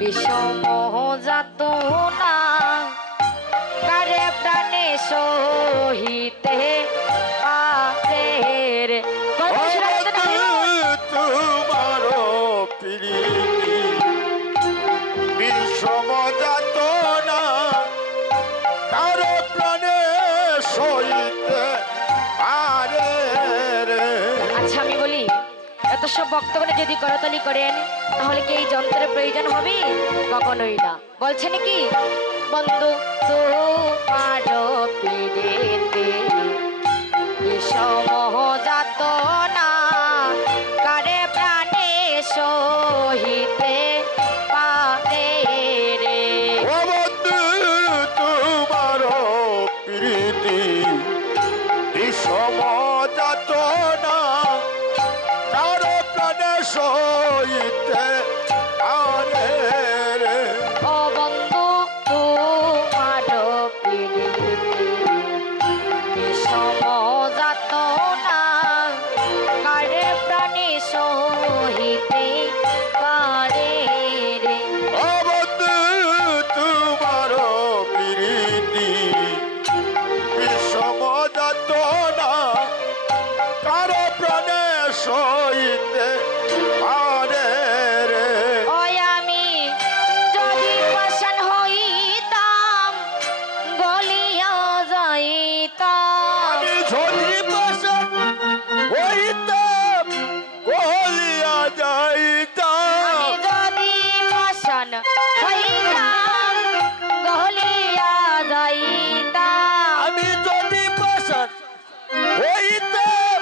বিষম যাতনা কারে প্রাণে সহিতে পারে রে। তোমার প্রীতি বিষম যাতনা কারো প্রাণে সইতে পারে রে। আচ্ছা আমি বলি, এত সব বক্তব্য যদি করতালি করেন তাহলে কি এই যন্ত্রের প্রয়োজন হবে? কখনোই না। বলছে নাকি বন্ধু তোমার পিড়িতে বিষম যাতনা কারে প্রাণে সহিতে পারে রে। ও বন্ধু তোমার প্রীতি বিষম যাতনা কারো প্রাণে সইতে পারে রে। ও বন্ধু তোমার পিড়িতে বিষম যাতনা কারে প্রাণে সহিতে পারে রে। ও বন্ধু তোমার প্রীতি বিষম যাতনা কারো প্রাণে সইতে পারে রে। ওই আমি যদি পাষাণ হইতাম গলিয়া যাইতাম। আমি যদি পাষাণ হইতাম গলিয়া যাইতাম। আমি যদি পাষাণ হইতাম গলিয়া যাইতাম। আমি যদি পাষাণ হইতাম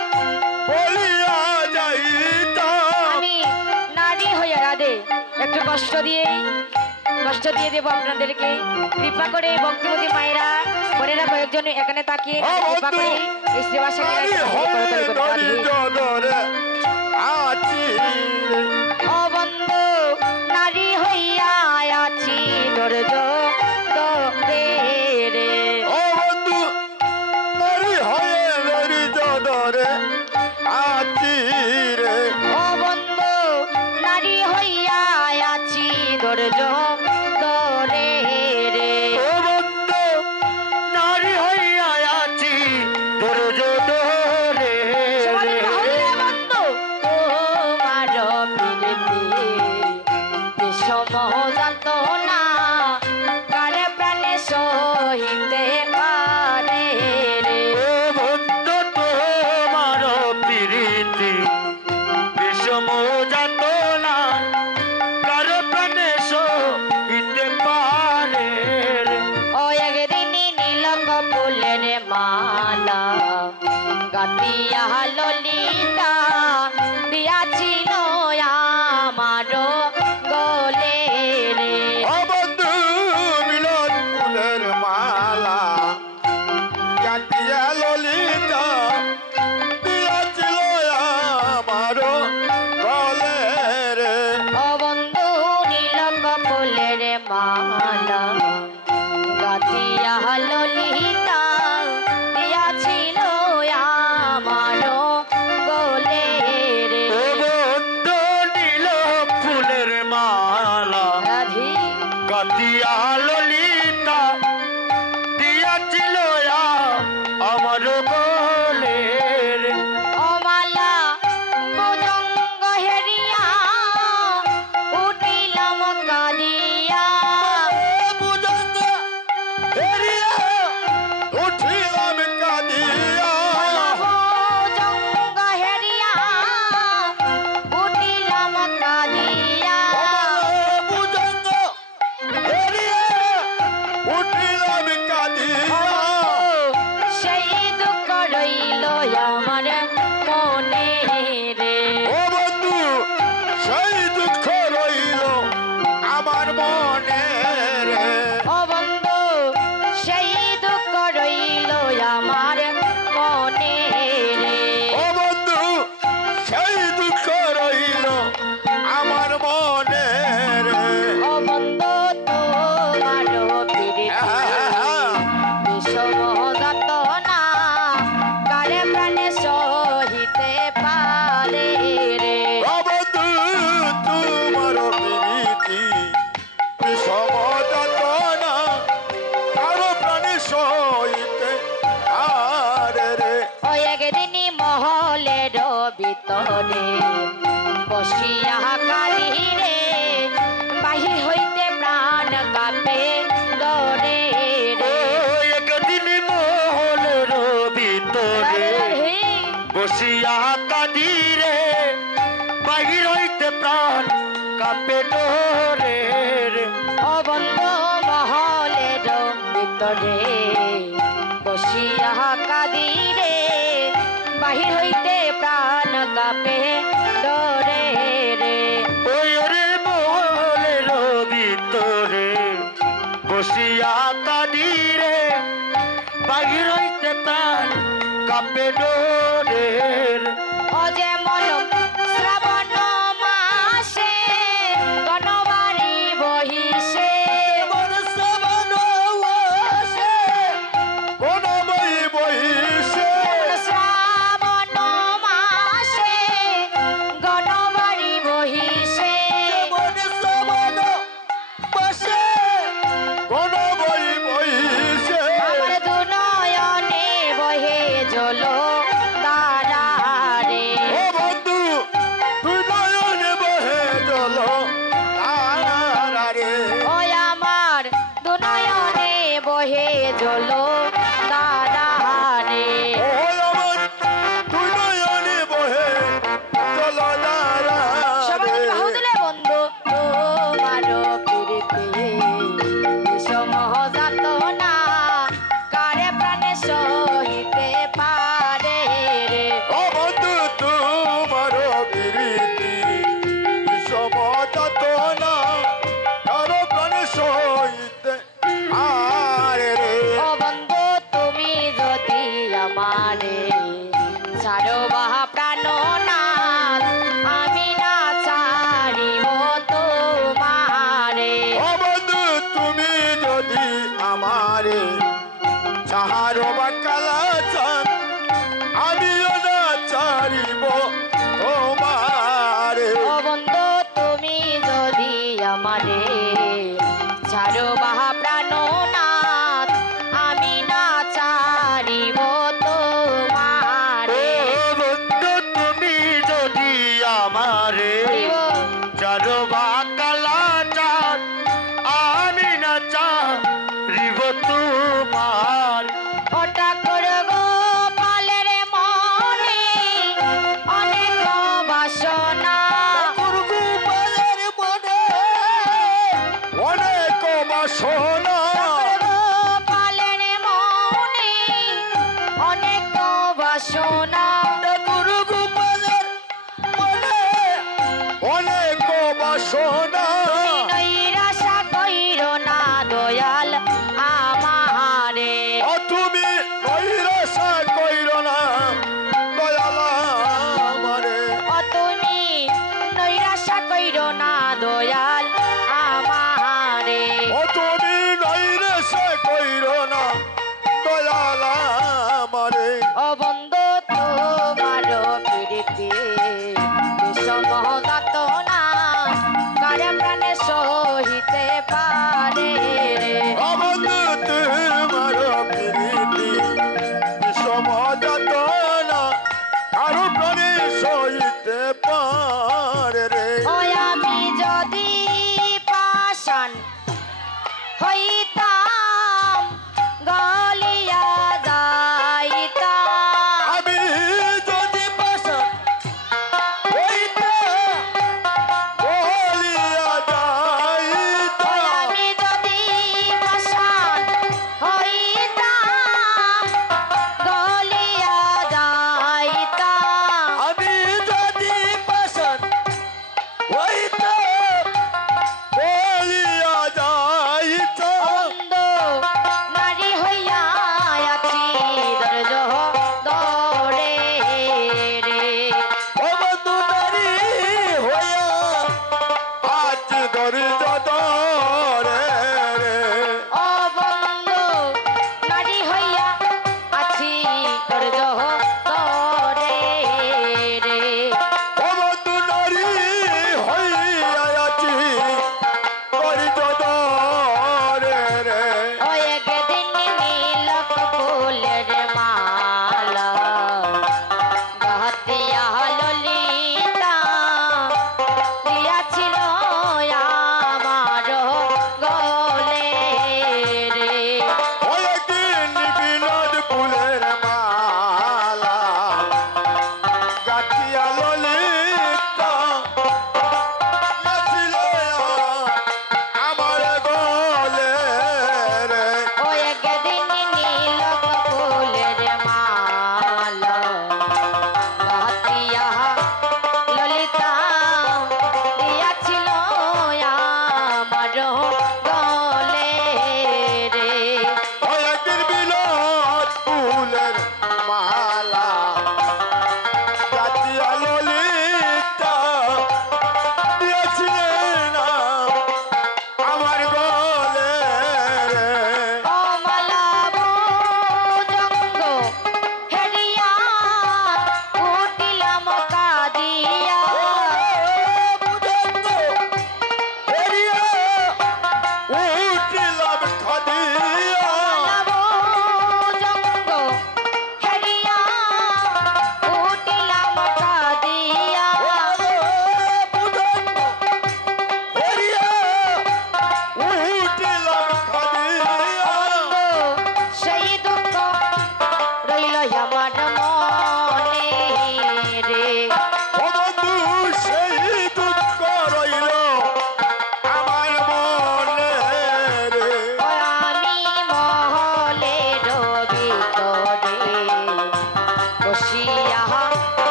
বলিয়া যাইতাম। আমি নারী হইয়া রাধে একটু কষ্ট দিয়ে দেবো আপনাদেরকে। কৃপা করে ভক্তিমতী মায়েরা বোনেরা কয়েকজন এখানে তাকিয়ে কৃপা করে এই সেবা নারী হয়ে নারী জনরে আছি রে। ও বন্ধু নারী হইয়া আছি ধৈর্য ধরে রে। ও বন্ধু নারী হয়ে নারী জনরে আছি রে। ও বন্ধু নারী হইয়া আছি ধৈর্য ধরে রে। ও বন্ধু নারী হইয়া আছি ধৈর্য ধরে সবাই রে। হইলে বন্ধু তোমার পিড়িতে বিষম যাতনা কারে প্রাণে সহিতে পারে রে। ও বন্ধু তোমার প্রীতি বিষম যাতনা কারো প্রাণে সইতে পারে রে। ও একদিনই নীল কপুলের মালা গাতিয়া ললিতা দিয়াছিল আমার গলে রে। ও বন্ধু মিলন ফুলের মালা গাঁটিয়া ললিতা দিয়াছিল আমার গলে রে। ও বন্ধু নীল কপুলের মালা গাতিয়া ললিতা দিয়াছিল আমার গলে রে। ও বন্ধু নীল ফুলের মালা রাধি গাঁটিয়া ললিতা দিয়াছিল আমার গলে রে। ও মালা ভুজঙ্গ হেরিয়া উঠিলাম কাঁদিয়া। ভুজঙ্গ হেরিয়া উঠিলাম কাঁদিয়া। ভুজঙ্গ হেরিয়া উঠিলাম কাঁদিয়া। ভুজঙ্গ হেরিয়া ভিতরে বসিয়া কাঁদি রে বাহির হইতে প্রাণ কাঁপে ডরে রে একদিন মহলের ভিতরে হে বসিয়া কাঁদি রে বাহির হইতে প্রাণ কাঁপে ডরে রে অবন্ধ মহলের ভিতরে বসিয়া কাঁদি রে বাহির হইতে প্রাণ কাঁপে ডরে রে ওই রে মহলের ভিতরে বসিয়া কাঁদি রে বাহির হইতে প্রাণ কাঁপে ডরে রে ও যেমন শ্রাবণ মাসে গণবাড়ি বহিষে শ্রাবণ মাসে গণবাড়ি বহিষে আমার দু নয়নে বহে জল তারা রে ওই আমার দু নয়নে বহে জল তারা রে সবাই বাহু তুলে বন্ধু তোমারও প্রীতি বিষম যাতনা কারে প্রাণে সহিতে পারে রে ও বন্ধু তুমি যদি আমারে ছাড়ো বাহা প্রাণনাথ আমি না ছাড়িব তোমারে তুমি যদি আমারে চাহারো বা কালা চান আমিও না চারিব তোমারে ও বন্ধু তুমি যদি আমারে ছাড়ো বাহা প্রাণনাথ আমি না ছাড়িব তোমারে বন্ধু তুমি যদি আমারে চারো বা কালা চান আমি না চারিব তোমার ওটা করে গো পালের মনে অনেক বাসনা অনেক বাসনা পালের মনে অনেক বাসনা অনেক বাসনা নৈরাশা কইর না দয়াল আমারে তুমি নৈরাশা কইর না দয়াল আমারে ও তুমি নৈরাশা কইর না দয়াল আমারে তুমি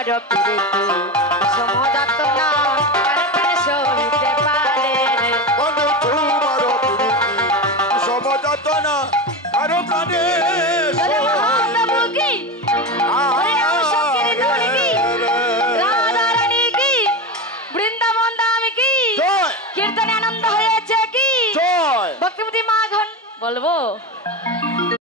তোমার প্রীতি সমজাত না কার প্রাণে সহিতে পারে বন্ধু তোমার প্রীতি সমজাত না কারো প্রাণে বলে মহাপ্রভু কি হরিনাম সংকীর্তন কি রাধা রানী কি বৃন্দাবন ধাম কি জয় কীর্তনে আনন্দ হয়েছে কি জয় ভক্তিমতী মা ঘন বলবো